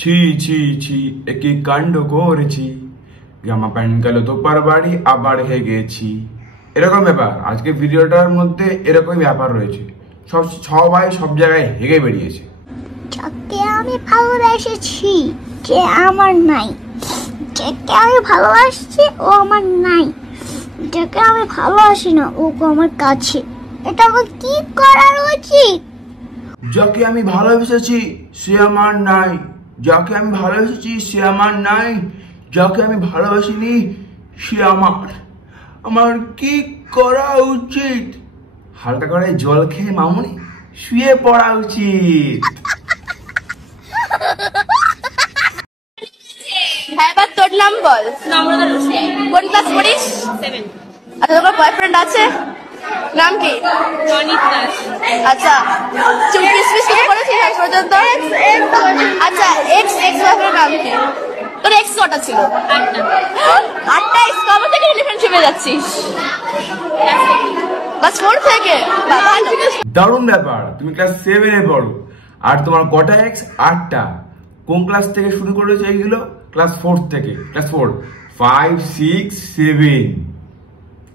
ছি ছি ছি, একই কাণ্ড করেছি, জামা প্যান্ট গেল তো পারবাড়ি, আবার হেগেছি। এরকম ব্যাপার আজকে ভিডিওটার মধ্যে, এরকমই ব্যাপার রয়েছে। সবাই সব জায়গায় হেগে বেরিয়েছে। যাকে আমি ভালোবেসেছি যে আমার নাই, যাকে আমি ভালোবাসছি ও আমার নাই, যাকে আমি ভালোবাসি না ও আমার কাছে। এটা আমার কি করা উচিত? যাকে আমি ভালোবেসেছি সে আমার নাই, যাকে আমি ভালোবেসেছি সে আমার নাই, যাকে আমি ভালোবাসিনি সে আমার কি করা উচিত? হালকা করে জল খেয়ে মামুনি শুয়ে পড়া উচিত। হ্যাঁ, এবার তোর নাম বল। কোন ক্লাস পড়িস? 7। আচ্ছা, তোমার বয়ফ্রেন্ড আছে? নাম কি? অনিত দাস। আচ্ছা, চুল কিসমিস কিছু করেছিস আজ পর্যন্ত? আচ্ছা, এক্স বয়ফ্রেন্ডের নাম কি? তোর এক্স কটা ছিল? 8টা এক্স। কবে থেকে রিলেশনশিপে যাচ্ছিস? ক্লাস 4 থেকে। দারুণ ব্যাপার, তুমি ক্লাস 7-এ পড়ো আর তোমার কটা এক্স? 8টা। কোন ক্লাস থেকে শুরু করেছে এইগুলো? ক্লাস 4 থেকে। ক্লাস 4, 5, 6, 7,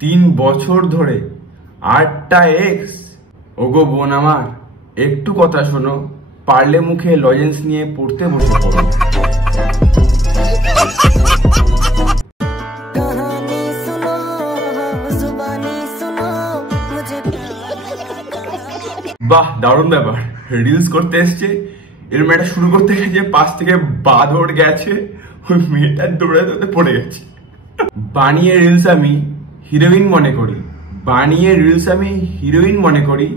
3 বছর ধরে 8টা এক্স। ওগো বোন আমার, একটু কথা শোনো, পারলে মুখে লজেন্স নিয়ে পড়তে বসে পড়ো। বাহ, দারুণ ব্যাপার। রিলস করতে এসছে, এরকম একটা শুরু করতে গেছে, পাশ থেকে বাঁদর গেছে, ওই মেয়েটার দৌড়াতে পড়ে গেছে। বানিয়ে রিলস আমি হিরোইন মনে করি, বানিয়ে রিলস আমি হিরোইন মনে করি,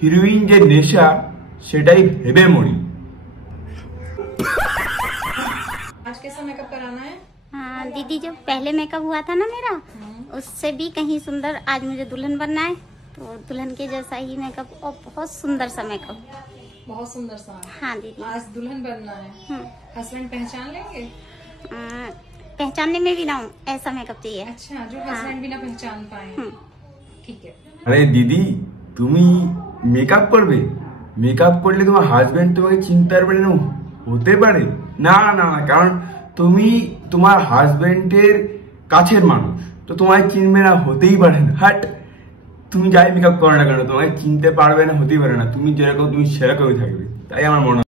হিরোইন যে নেশা সেটাই ভেবে মরি। आज कैसा मेकअप कराना है? हाँ दीदी, जो पहले मेकअप हुआ था ना मेरा, उससे भी कहीं सुंदर आज मुझे दुल्हन बनना है, तो दुल्हन के जैसा ही मेकअप और बहुत सुंदर सा मेकअप। बहुत सुंदर सा। हाँ दीदी, आज दुल्हन बनना है। हस्बैंड पहचान लेंगे? पहचानने में भी ना हूँ, ऐसा मेकअप चाहिए। अच्छा, जो हस्बैंड भी ना पहचान पाए। ठीक है। আরে দিদি, তুমি মেকআপ করবে? মেকআপ করলে তোমার হাজবেন্ড তোমাকে চিনতে পারবে না? হতে পারে না, না, কারণ তুমি তোমার হাজবেন্ডের কাছের মানুষ, তো তোমায় চিনবে না, হতেই পারে না। হাট, তুমি যাই মেকআপ করো না কেন তোমায় চিনতে পারবে না, হতেই পারে না। তুমি যেরকম তুমি সেরকমই থাকবে, তাই আমার মনে হয়।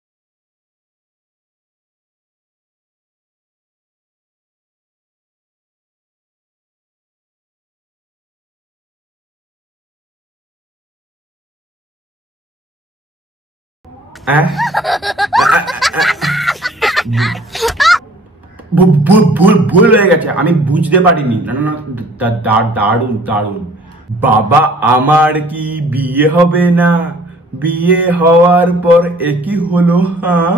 ভুল হয়ে গেছে, আমি বুঝতে পারিনি। না না, দারুণ দারুণ। বাবা আমার কি বিয়ে হবে না? বিয়ে হওয়ার পর একই হলো। হ্যাঁ,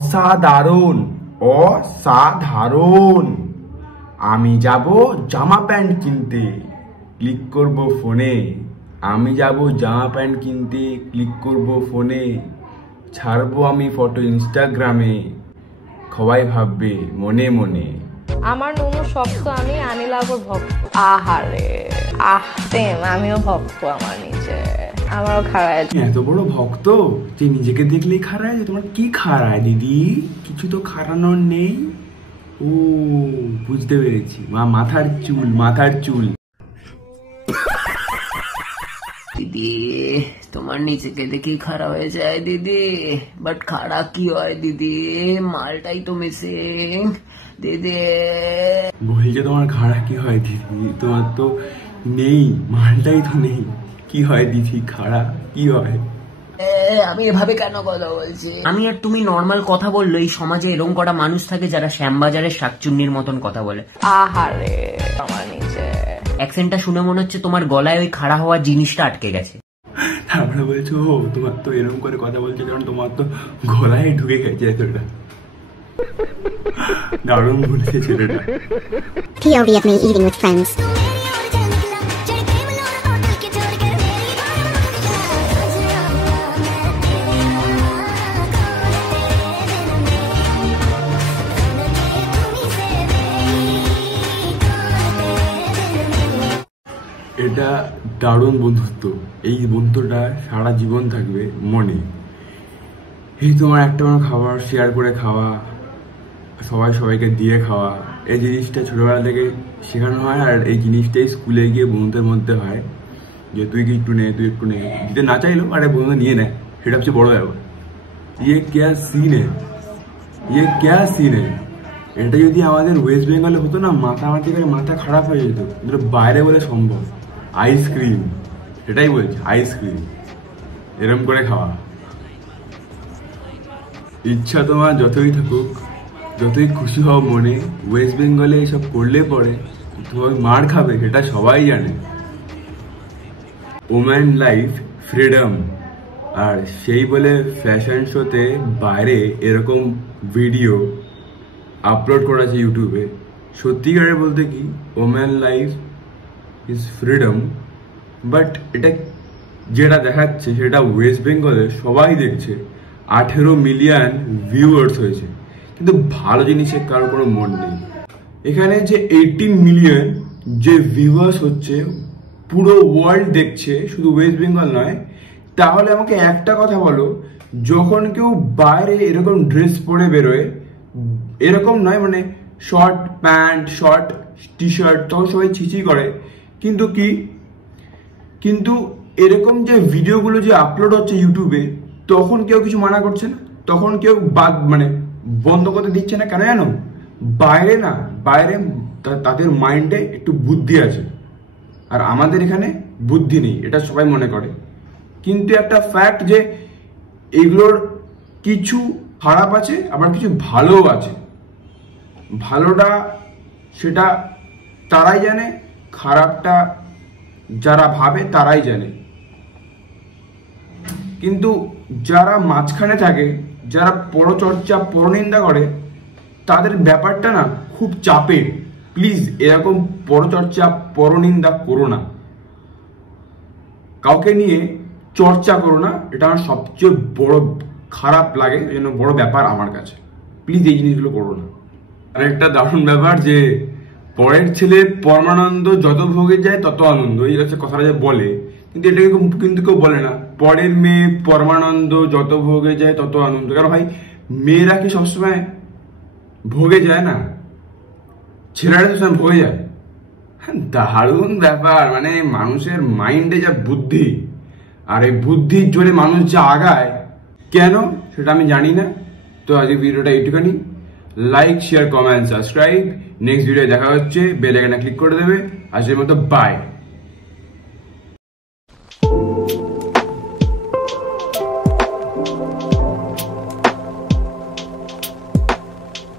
অসাধারণ, অসাধারণ। আমি যাব জামা প্যান্ট কিনতে, ক্লিক করব ফোনে। আমি যাব জামা প্যান্ট কিনতে, ক্লিক করব ফোনে। ছাড়বো আমি ফটো ইনস্টাগ্রামে, সবাই ভাববে মনে মনে আমার নুনু শক্ত, আমি আনিলাগর ভক্ত। আহারে সেম, আমিও ভক্ত আমার নিচে, আমারও খারায়। এত বড় ভক্ত যে নিজেকে দেখলেই খারায়? তোমার কি খারায় দিদি? কিছু তো খারানোর নেই। ও, বুঝতে পেরেছি, মাথার চুল, মাথার চুল। দিদি তোমার নিজেকে দেখেই খারাপ হয়ে যায় দিদি, বাট খারাপ কি হয় দিদি? মালটাই তো মিসিং দিদি। বলছে তোমার খাড়া কি হয় দিদি? তোমার তো নেই, মালটাই তো নেই। কি হয় দিদি, খাড়া কি হয়? আমি এভাবে কেন কথা বলছি? আমি আর তুমি নর্মাল কথা বললো এই সমাজে এরকম কটা মানুষ থাকে যারা শ্যামবাজারের শাকচুন্নির মতন কথা বলে। আহারে আমার নিচে। অ্যাকসেন্টটা শুনে মনে হচ্ছে তোমার গলায় ওই খাড়া হওয়ার জিনিসটা আটকে গেছে। তারপরে বলছো তোমার তো এরকম করে কথা বলছে কারণ তোমার তো গলায় ঢুকে গেছে এতটা। দারুণ বলেছে ছেলেটা। POV of me eating with friends. দারুণ বন্ধুত্ব, এই বন্ধুটা সারা জীবন থাকবে মনে। এই তোমার একটা খাবার শেয়ার করে খাওয়া, সবাইকে দিয়ে খাওয়া, এই জিনিসটা ছোটবেলা থেকে শেখানো হয়। আর এই জিনিসটাই স্কুলে গিয়ে বন্ধুদের মধ্যে হয় যে তুই কি একটু নে, তুই একটু নে, দিতে না চাইলেও আরে বন্ধু নিয়ে নেয়, সেটা হচ্ছে বড় ব্যাপার। ইয়ে ক্যা সিন है, ইয়ে ক্যা সিন है। এটা যদি আমাদের ওয়েস্ট বেঙ্গলে হতো না, মাতামাতি করে মাথা খারাপ হয়ে যেত। কিন্তু বাইরে বলে সম্ভব। আইসক্রিম, এটাই বলছি, আইসক্রিম এরম করে খাওয়া। ইচ্ছা তোমার যতই থাকুক, যতই খুশি হও মনে, ওয়েস্ট বেঙ্গলে এসব করলে পরে তোমার মার খাবে, সেটা সবাই জানে। Woman life freedom. আর সেই বলে ফ্যাশন শোতে বাইরে এরকম ভিডিও আপলোড করেছে ইউটিউবে। সত্যিকারের বলতে কি, woman life is freedom, but এটা যেটা দেখাচ্ছে সেটা ওয়েস্ট বেঙ্গলে সবাই দেখছে। 18 মিলিয়ন ভিউয়ার্স হয়েছে, কিন্তু ভালো জিনিসে কারোর কোনো মন নেই। এখানে যে 18 মিলিয়ন যে ভিউয়ার্স হচ্ছে, পুরো ওয়ার্ল্ড দেখছে, শুধু ওয়েস্ট বেঙ্গল নয়। তাহলে আমাকে একটা কথা বলো, যখন কেউ বাইরে এরকম ড্রেস পরে বেরোয়, এরকম নয় মানে short pant, short T shirt, তখন সবাই ছিচি করে। কিন্তু এরকম যে ভিডিওগুলো যে আপলোড হচ্ছে ইউটিউবে, তখন কেউ কিছু মানা করছে না, তখন কেউ বন্ধ করতে দিচ্ছে না। কেন জানো? বাইরে তাদের মাইন্ডে একটু বুদ্ধি আছে, আর আমাদের এখানে বুদ্ধি নেই, এটা সবাই মনে করে। কিন্তু একটা ফ্যাক্ট যে এগুলোর কিছু খারাপ আছে, আবার কিছু ভালোও আছে। ভালোটা সেটা তারাই জানে, খারাপটা যারা ভাবে তারাই জানে। কিন্তু যারা মাঝখানে থাকে, যারা পরচর্চা, পরনিন্দা করে, তাদের ব্যাপারটা না খুব চাপের। প্লিজ এরকম পরচর্চা, পরনিন্দা করো না, কাউকে নিয়ে চর্চা করো না। এটা আমার সবচেয়ে বড় খারাপ লাগে, এই জন্য বড় ব্যাপার আমার কাছে। প্লিজ এই জিনিসগুলো করো না। আর একটা দারুণ ব্যাপার যে পরের ছেলে পরমানন্দ যত ভোগে যায় তত আনন্দ, এই হচ্ছে কথাটা যে বলে, কিন্তু এটাকে কিন্তু কেউ বলে না। পরের মেয়ে পরমানন্দ যত ভোগে যায় তত আনন্দ। কারণ ভাই, মেয়েরা কি সবসময় ভোগে যায় না? ছেলেরা সবসময় ভোগে যায়। দারুণ ব্যাপার, মানে মানুষের মাইন্ডে যা বুদ্ধি, আর এই বুদ্ধির জোরে মানুষ যা আগায়, কেন সেটা আমি জানি না। তো আজকে ভিডিওটা এইটুখানি। Like, share, comment, subscribe. Next video দেখা হচ্ছে, বেল আইকনে ক্লিক করে দেবে। আজকের মতো বাই।